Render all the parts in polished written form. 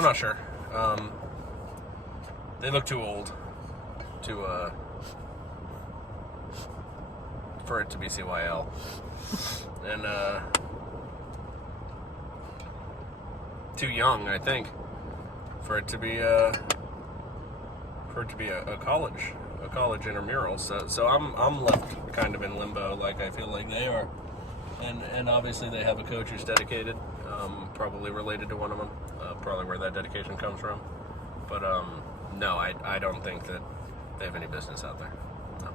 I'm not sure. They look too old to for it to be CYL, and too young, I think, for it to be a college intramural. So I'm left kind of in limbo, like I feel like they are, and obviously they have a coach who's dedicated, probably related to one of them, probably where that dedication comes from. But no, I don't think that they have any business out there. No.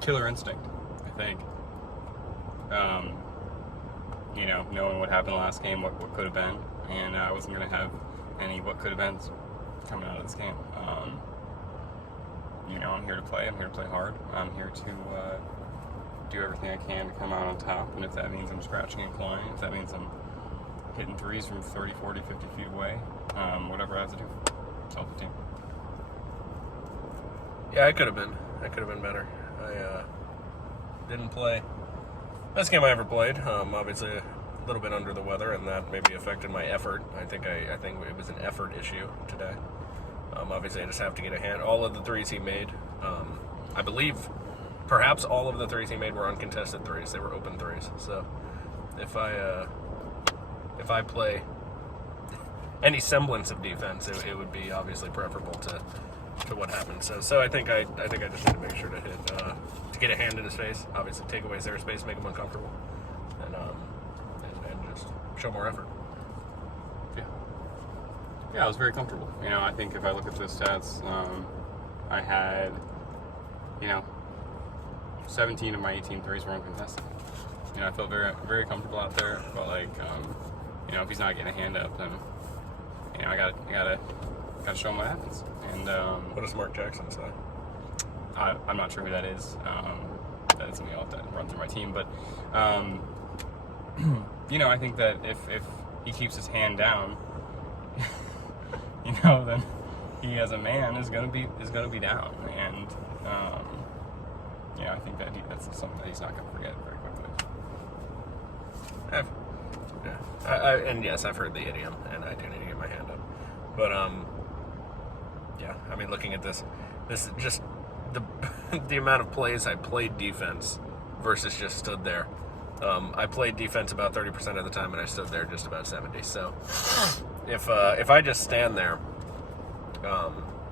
Killer instinct, I think. Knowing what happened last game, what could have been, and I wasn't going to have any what could have been coming out of this game. I'm here to play. I'm here to play hard. I'm here to do everything I can to come out on top, and if that means I'm scratching and clawing, if that means I'm hitting threes from 30, 40, 50 feet away, whatever I have to do, it's help the team. Yeah, I could have been better. I didn't play best game I ever played. Obviously a little bit under the weather, and that maybe affected my effort. I think it was an effort issue today. Obviously I just have to get a hand. All of the threes he made, I believe perhaps all of the threes he made were uncontested threes. They were open threes. So if I play any semblance of defense, it would be obviously preferable to what happened. So I think I just need to make sure to hit to get a hand in his face. Obviously take away his airspace, make him uncomfortable, and just show more effort. Yeah, I was very comfortable. I think if I look at the stats, I had 17 of my 18 threes were uncontested. I felt very, very comfortable out there. But if he's not getting a hand up, then I gotta show him what happens. And what does Mark Jackson say? I'm not sure who that is. That is something else that runs through my team. But I think that if he keeps his hand down, then he as a man is gonna be down. And I think that's something that he's not gonna forget very quickly. And yes, I've heard the idiom, and I do need to get my hand up. But looking at this is just the amount of plays I played defense versus just stood there. I played defense about 30% of the time, and I stood there just about 70. So if I just stand there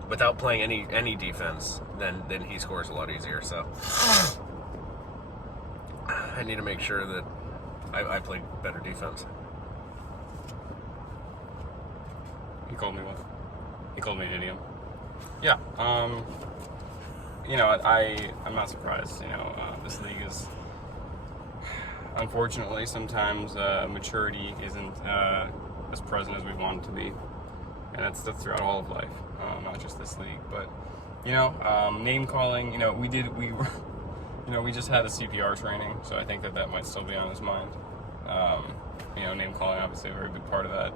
without playing any defense, then he scores a lot easier. So I need to make sure that I play better defense. He called me what? He called me an idiom. Yeah. I'm not surprised. This league is, unfortunately, sometimes maturity isn't as present as we want it to be, and that's throughout all of life, not just this league. But name calling. We just had a CPR training, so I think that might still be on his mind. Name calling, obviously a very big part of that.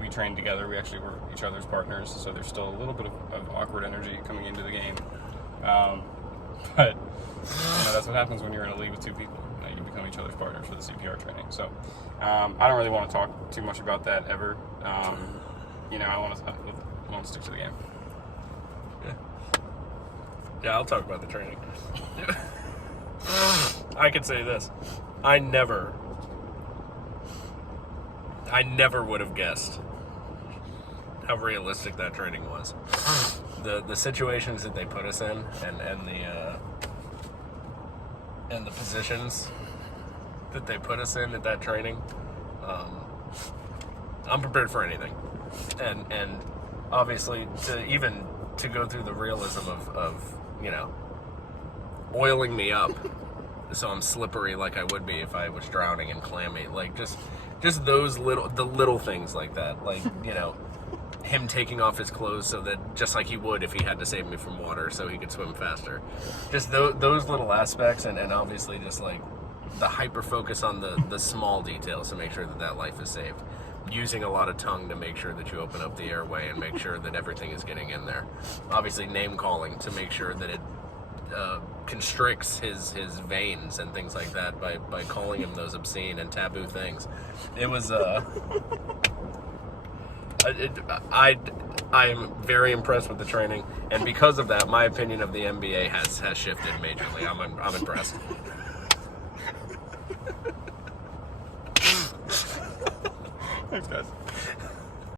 We trained together. We actually were each other's partners, so there's still a little bit of awkward energy coming into the game. But that's what happens when you're in a league with two people. You become each other's partners for the CPR training. So I don't really want to talk too much about that ever. I want to stick to the game. Yeah, I'll talk about the training. I could say this. I never would have guessed how realistic that training was. The situations that they put us in, and the positions that they put us in at that training, I'm prepared for anything. And obviously to go through the realism of oiling me up so I'm slippery like I would be if I was drowning and clammy, like just those little things like that, like him taking off his clothes so that just like he would if he had to save me from water so he could swim faster, just those little aspects, and obviously just like the hyper focus on the small details to make sure that life is saved, using a lot of tongue to make sure that you open up the airway and make sure that everything is getting in there, obviously name calling to make sure that constricts his veins and things like that by calling him those obscene and taboo things. It was I am very impressed with the training, and because of that, my opinion of the NBA has shifted majorly. I'm impressed. Thanks, guys.